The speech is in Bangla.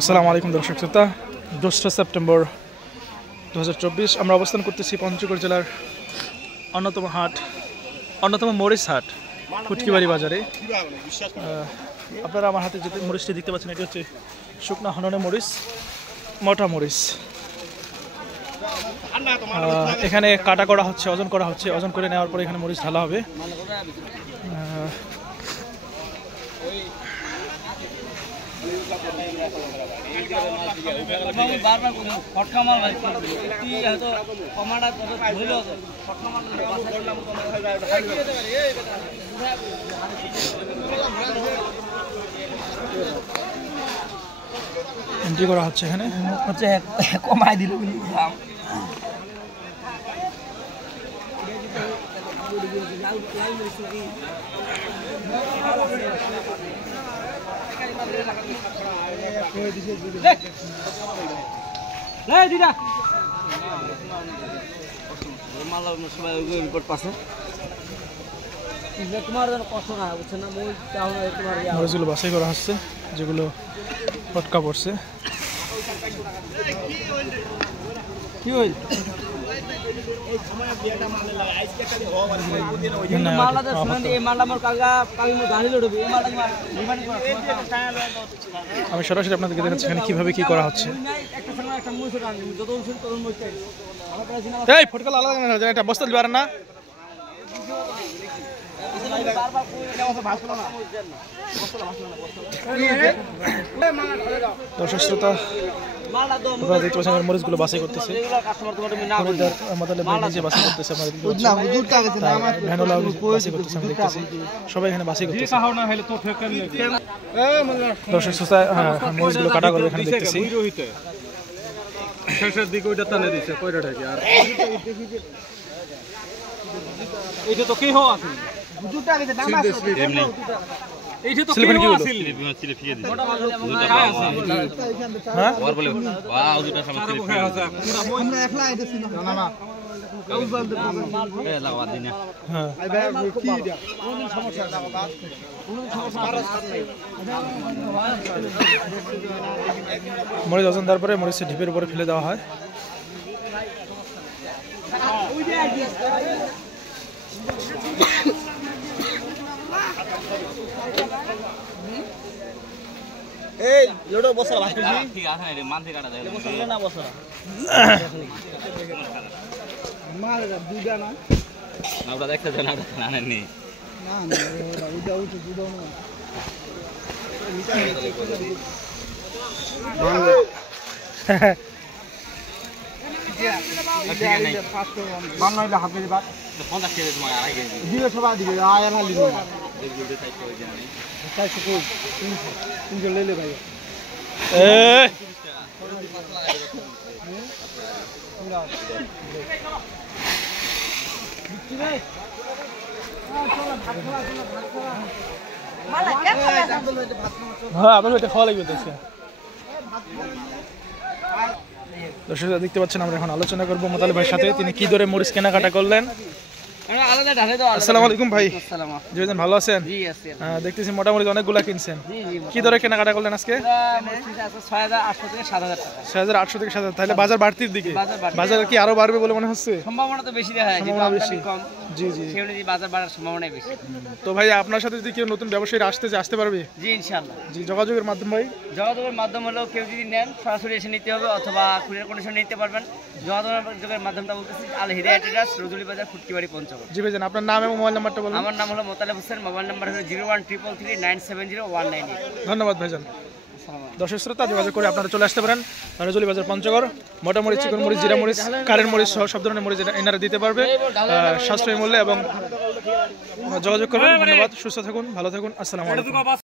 আসসালামু আলাইকুম দর্শক শ্রোতা, 2 সেপ্টেম্বর 2024 আমরা অবস্থান করতেছি পঞ্চগড় জেলার অন্যতম মরিচ হাট ফুটকিবাড়ি বাজারে। আপনারা আমার হাতে যে মরিচটি দেখতে পাচ্ছেন, এটি হচ্ছে শুকনা হননে মরিচ, মোটা মরিচ। এখানে কাটা করা হচ্ছে, ওজন করা হচ্ছে। ওজন করে নেওয়ার পরে এখানে মরিচ ঢালা হবে। এন্ট্রি করা হচ্ছে, এখানে হচ্ছে কমাই দিল। মরিচগুলো বাছাই করা হচ্ছে, যেগুলো পটকা পড়ছে। আমি সরাসরি আপনাদেরকে দেখাচ্ছি এখানে কিভাবে কি করা হচ্ছে। একটা বস্তা দিবার না। দর্শক শ্রোতা, আপনারা দেখতে পাচ্ছেন মরিচগুলো বাছাই করতেছে। নিজে বাছাই করতেছে, সবাই এখানে বাছাই করতেছে। দর্শক শ্রোতা, মরিচগুলো কাটা করে এখানে দেখতেছি। শেষের দিকে ওইটা টানে দিচ্ছে কয়টা থেকে আর এইটা তো কি হওয়া আছে হুজুরটা আগে নাম আছে এমনি এইটা তো কি হওয়া আছে সিলে ফিয়ে দিছে হ্যাঁ আর বলে বাহ হুজুরটা সামনে সিলে ফিয়ে আছে আমরা একলা আইতেছি না না কাউজ বন্ধ এ লাগা দিনা হ্যাঁ আই ভাই কি এটা কোন সমস্যা আছে বাবা কোন সমস্যা মরিচ ওজন দেওয়ার পরে মরিচের ঢিপের উপরে ফেলে দেওয়া হয়। এই লোডো বসরা ভাই ঠিক আছে রে মান থেকে কাটা দেয় বসরা না বসরা মার দুইটা না না ওটা দেখতে দেন না না নেই না না ওটা উঠে দুটো না বাংলাইলে হাফ কেজি বাদ 50 কেজি তোমার আড়াই কেজি দিবে সবাই দিবে আয়া না লিবে দেখুন তাই তো জানি তাই সুকুল 300 লে লে ভাই হ্যাঁ আপনার এটা খাওয়া লাগবে। দর্শক দেখতে পাচ্ছেন, আমরা এখন আলোচনা করবো মোতালেব ভাইয়ের সাথে। তিনি কি দরে মরিচ কেনাকাটা করলেন। আসসালামু আলাইকুম ভাই, জিবেন ভালো আছেন? দেখতেছি মোটামুটি অনেকগুলা কিনছেন। কি দরে কেনাকাটা করলেন আজকে? 6800 থেকে 7000। তাহলে বাজার বাড়তির দিকে, বাজার কি আরো বাড়বে বলে মনে হচ্ছে? সম্ভাবনা তো বেশি দেখা যায়, সম্ভাবনা বেশি। জি জি, বাজার বাড়ার সম্ভাবনা বেশি। তো ভাই আপনার সাথে যদি কেউ নতুন ব্যবসায়ী আসতে পারবে? জি ইনশাআল্লাহ। জি, যোগাযোগের মাধ্যম ভাই? যোগাযোগের মাধ্যম হলো কেউ যদি নেন সরাসরি এসে নিতে হবে, অথবা কুরিয়ার কন্ডিশন নিতে পারবেন। যোগাযোগের মাধ্যমটা বলতেছি আল হিদায়াত ট্রেডার্স, রজুলি বাজার, ফুটকিবাড়ি, পঞ্চগড়। জি ভাইজান, আপনার নাম এবং মোবাইল নাম্বারটা বলুন। আমার নাম হলো মোতালেব হোসেন, মোবাইল নাম্বার হলো 01333970198। ধন্যবাদ ভাইজান। দর্শক শ্রোতা, যোগাযোগ করে আপনারা চলে আসতে পারেন রজুলি বাজার, পঞ্চগড়। মোটা মরিচ, চিকন মরিচ, জিরা মরিচ, কারেন্ট মরিচ সহ সব ধরনের মরিচ এনারা দিতে পারবে সাশ্রয়ী মূল্যে, এবং যোগাযোগ করবেন। ধন্যবাদ, সুস্থ থাকুন, ভালো থাকুন, আসসালামু আলাইকুম।